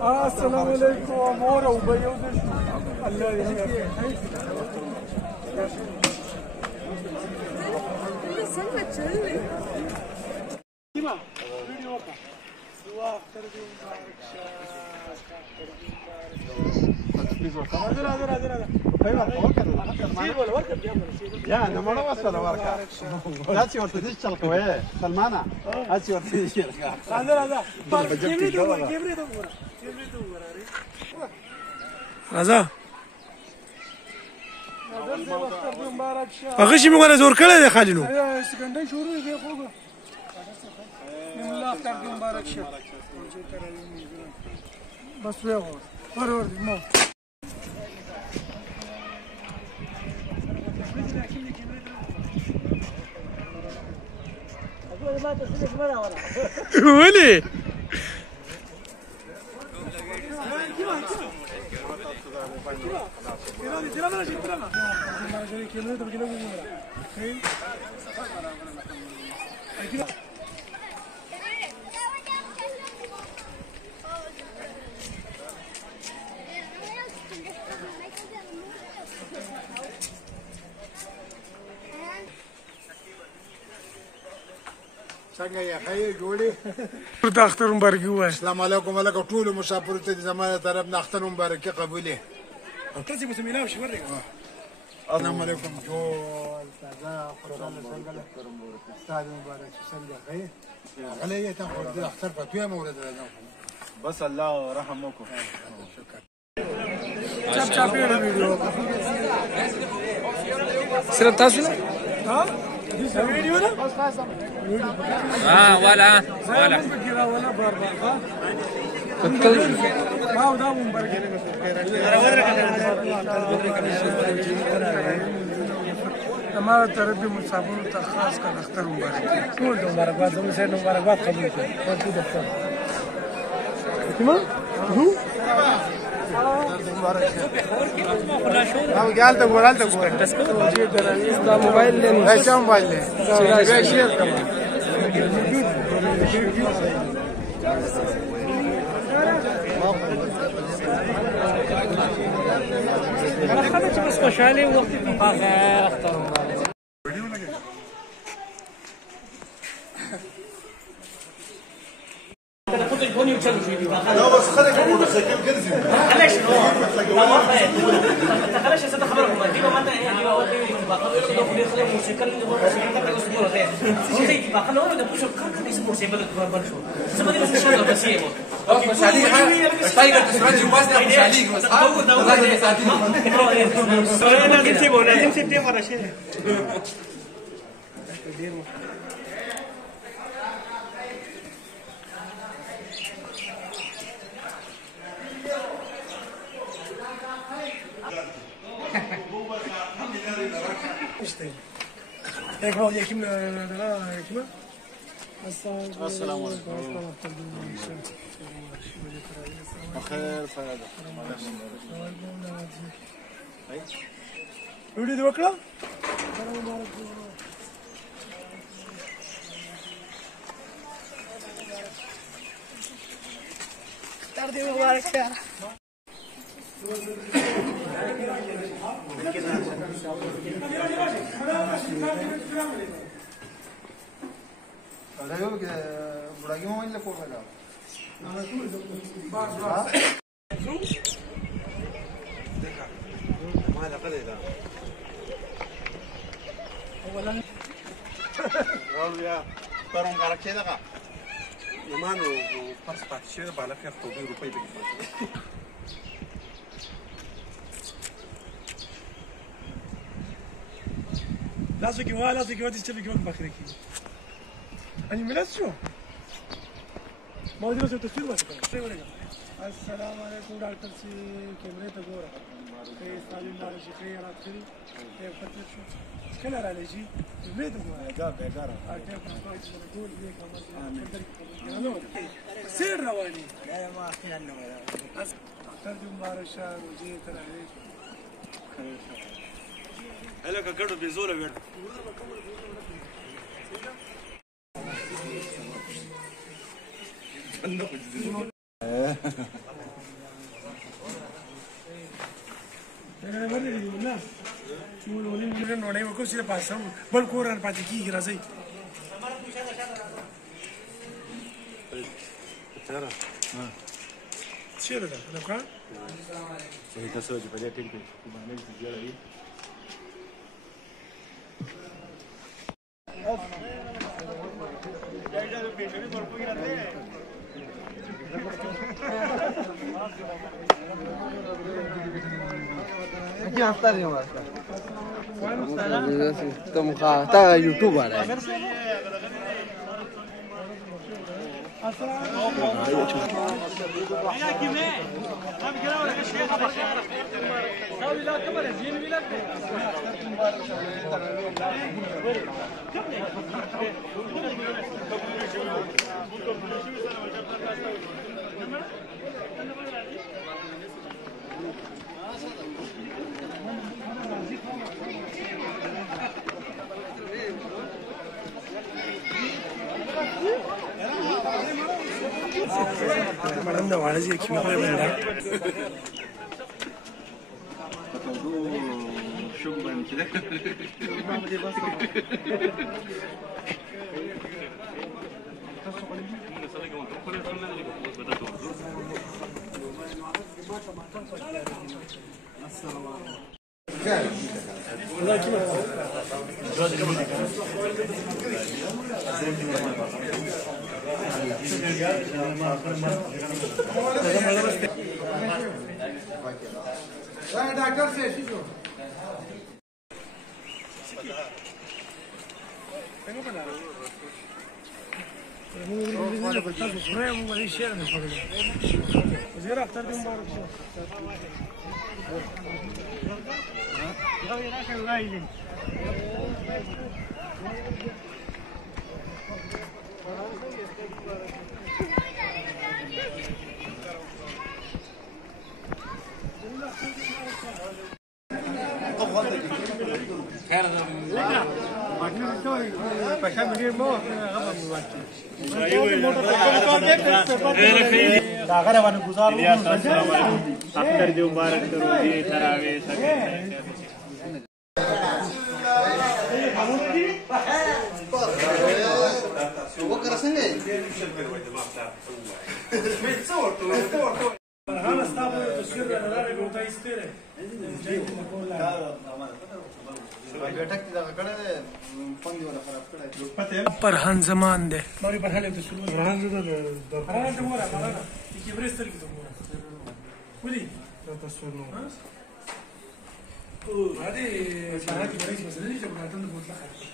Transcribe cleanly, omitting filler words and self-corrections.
السلام علیکم مور او به یو ځل شو الله دې څنګه چلوي کیما ویډیو کا دعا اختر دې مبارک شه يا انا ما وصل وركه لا تي ورته دي چل کوي سلمانا اچي ورته دي راځه کیمرې ته وګوره راځه هغه شي موږ زور کړی دی خالي نو سکندای شروع دی خوګه الله اختر دې مبارک شه بس ور مو ولي څنګه یې خیر جوړې د اختر مبارک وای السلام علیکم علیکم ټول مسافر ته زمانه طرف نه اختر مبارک قبولې او تاسو مو سمیناو شو ورګه السلام علیکم ټول تازه قرآن څنګه استاد مبارک څنګه خیر غلې ته خو د اختر په توې مولد بس الله رحم وکړو چاپ چاپې ویډیو صرف تاسو نه ها ویډیو نه ولا ولا بربخه ما دا مبارک تمام طرف مسافر ته خاص کا اختر مبارک ټول مبارکباد زموږ سره مبارکباد قبول کړئ ورته دفتر کومه او ګال ته ګورال ته ګور دا موبایل لین دا چا موبایل دی چې شیر کړه خلک چې بس خوشاله وخت په غیر اختر مبارک لا بس خليك موتور سايكل كرزي خلاص خلاص يا سيدي خبركم دي ما انت يعني هو بقى لو خلي موسيقى اللي هو انت بتقول له ده زي بقى لو انا بقول كان اسمه سيبل برشو زي ما مش شغل بس هي مش عليك طيب تسمعني واسنا مش عليك بس لازم تسيبه ولا شيء السلام عليكم بخير فايده ویډیو وکړه اختر دې مبارک شه دا یو کې بډاګي مو ویل کوو دا ما لا قد ده اولا راویا پرون غارکه ده نمانو پس پاتشه بالا که 2 روپۍ بگیر لازم كيما تشتري كيما بخير كي انيميشن ما ادري شو تصوير بس السلام عليكم دكتور سي كاميرا تغورا كي سالم مالك خير اخري كيف فتره شو كلر على جي البيت تغورا دا بيدار كيف تقول لي كمان سير رواني لا ما اخي عنه ترجم بارشا وجي ترى عليك هلا كقدر بيزوله وير انا ولې دی نه ټول ولې نوړې وکړو چې پاسه بل کوران پاتې کیږي راځي ترى چیرې ده نو کا چې تاسو چې په دې ټیم کې باندې ځای لري Aquí va a estar yo, está youtuber. Madame da Wallace qui me remet ډاکټر صاحب شي Parhan zaman de. Mari Parhan le tusul. Parhan de Parhan de mora Parhan. Ki brester ki mora. Uli. Tusul no. هذه ساعات مريض بس ليش بنعتمد مطلقا